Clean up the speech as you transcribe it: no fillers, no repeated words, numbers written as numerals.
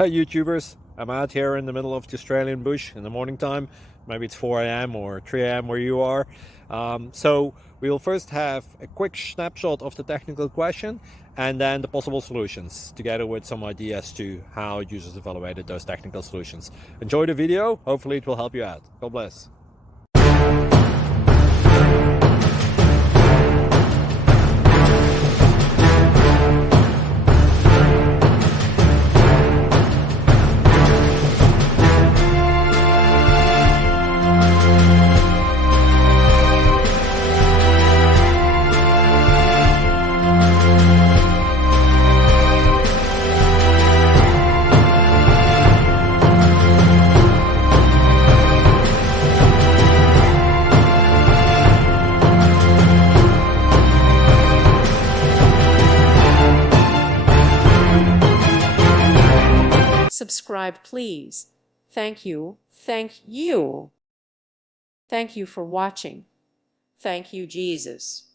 Hi YouTubers, I'm out here in the middle of the Australian bush in the morning time. Maybe it's 4 a.m. or 3 a.m. where you are. So we'll first have a quick snapshot of the technical question and then the possible solutions, together with some ideas to how users evaluated those technical solutions. Enjoy the video, hopefully it will help you out. God bless. Subscribe, please. Thank you. Thank you. Thank you for watching. Thank you, Jesus.